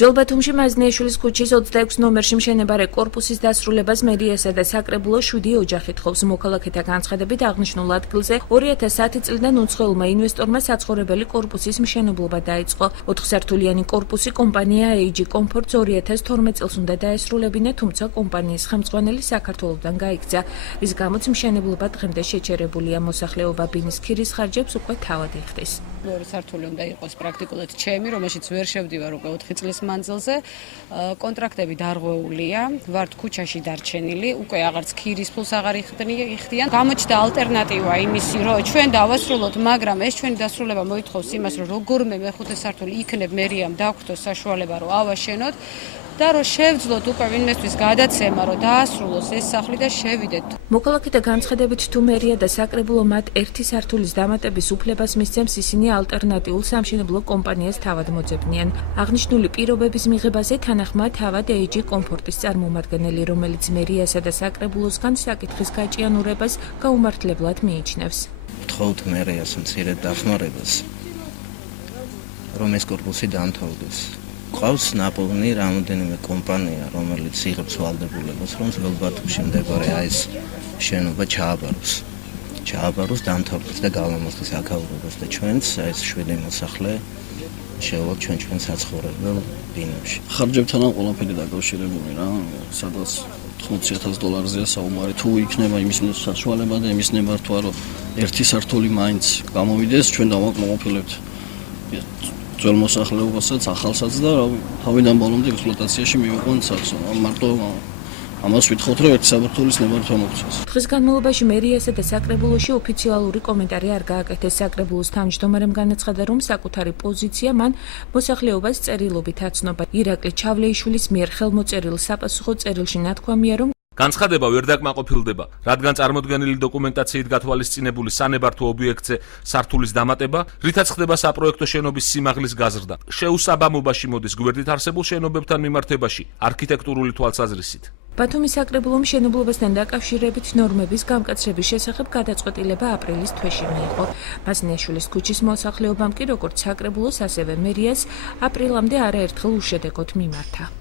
ძველ-ბათუმში მაზნიაშვილის ქუჩის 26 ნომერში მშენებარე კორპუსის დასრულებას მერიასა და საკრებულოს 7 ოჯახი თხოვს. მოქალაქეთა განცხადებით აღნიშნულ ადგილზე 2010 წლიდან უცხოელმა ინვესტორმა საცხოვრებელი კორპუსის მშენებლობა დაიწყო. 4 სართულიანი კორპუსი კომპანია AG Comforts 2012 წელს უნდა დაესრულებინა, თუმცა კომპანიის ხელმძღვანელი საქართველოსთან გაიქცა, რის გამოც მშენებლობა დღემდე შეჩერებულია. მოსახლეობა ბინის ქირის ხარჯებს უკვე თავად იხდის. ორი სართული უნდა იყოს პრაქტიკულად ჩემი, რომელშიც ვერ შევდივარ უკვე 4 წლის მანძილზე. კონტრაქტები დარღვეულია, ვართ ქუჩაში დარჩენილი, უკვე აღარც ქირის ფულს აღარ იხდიან. გამოჩნდა ალტერნატივა იმისი, რომ ჩვენ დავასრულოთ, მაგრამ ეს ჩვენი დასრულება მოითხოვს იმას, რომ როგორმე მეხუთე სართული იქნებ მერიამ დაგვხდოს საშუალება, რომ ავაშენოთ და რომ შევძლოთ უკვე ვინმესთვის გადაცემა, რომ დაასრულოს ეს სახლი და შევიდეთ. მოქალაქეთა განცხადებით, თუ მერია და საკრებულო მათ ერთი სართულის დამატების უფლებას მისცემს, ისინი ალტერნატიულ სამშენებლო კომპანიას თავად მოძებნიან. აღნიშნული პირობების მიღებაზე თანახმა თავად AG Comforts წარმომადგენელი, რომელიც მერიასა და საკრებულოსგან საკითხის გაჭიანურებას გაუმართლებლად მიიჩნევს. ვთხოვთ მერიას მცირედ დახმარებას, რომ ეს კორპუსი დამთავრდეს. ყავს ნაპოვნი რამდენიმე კომპანია, რომელიც იღებს ვალდებულებას, რომ ძველ-ბათუმში მდებარე ეს შენობა ჩააბაროს, დამთავრდეს და გავლამოსდეს აქაურობას და ჩვენც ეს 7 მოსახლე შევალთ ჩვენ საცხოვრებელ ბინებში. ხარჯებთან ყველაფერი დაკავშირებული რა, სადაც $80,000-ზეა საუბარი. თუ იქნება იმის საშუალება და იმის ნებართვა, რომ ერთი სართული მაინც გამოვიდეს, ჩვენ დავაკმაყოფილებთ ძველ მოსახლეობასაც, ახალსაც და თავიდან ბოლომდე ექსპლუატაციაში მივიყვანთ სახლს. მარტო ამას ვითხოვთ, რომ ერთი საბრძოლის ნებართვა მოგცეს. დღის განმავლობაში მერიასა და საკრებულოში ოფიციალური კომენტარი არ გააკეთეს. საკრებულოს თავმჯდომარემ განაცხადა, რომ საკუთარი პოზიცია მან მოსახლეობას წერილობით აცნობა. ირაკლი ჩავლეიშვილის მიერ ხელმოწერილ საპასუხო წერილში ნათქვამია, რომ განცხადება ვერ დაკმაყოფილდება, რადგან წარმოდგენილი დოკუმენტაციით გათვალისწინებული სანებართო ობიექტზე სართულის დამატება, რითაც ხდება საპროექტო შენობის სიმაღლის გაზრდა, შეუსაბამობაში მოდის გვერდით არსებულ შენობებთან მიმართებაში არქიტექტურული თვალსაზრისით. ბათუმის საკრებულომ მშენებლობასთან დაკავშირებით ნორმების გამკაცრების შესახებ გადაწყვეტილება აპრილის თვეში მიიღო. მაზნიაშვილის ქუჩის მოსახლეობამ კი როგორც საკრებულოს, ასევე მერიას აპრილამდე არაერთხელ უშედეგოდ მიმართა.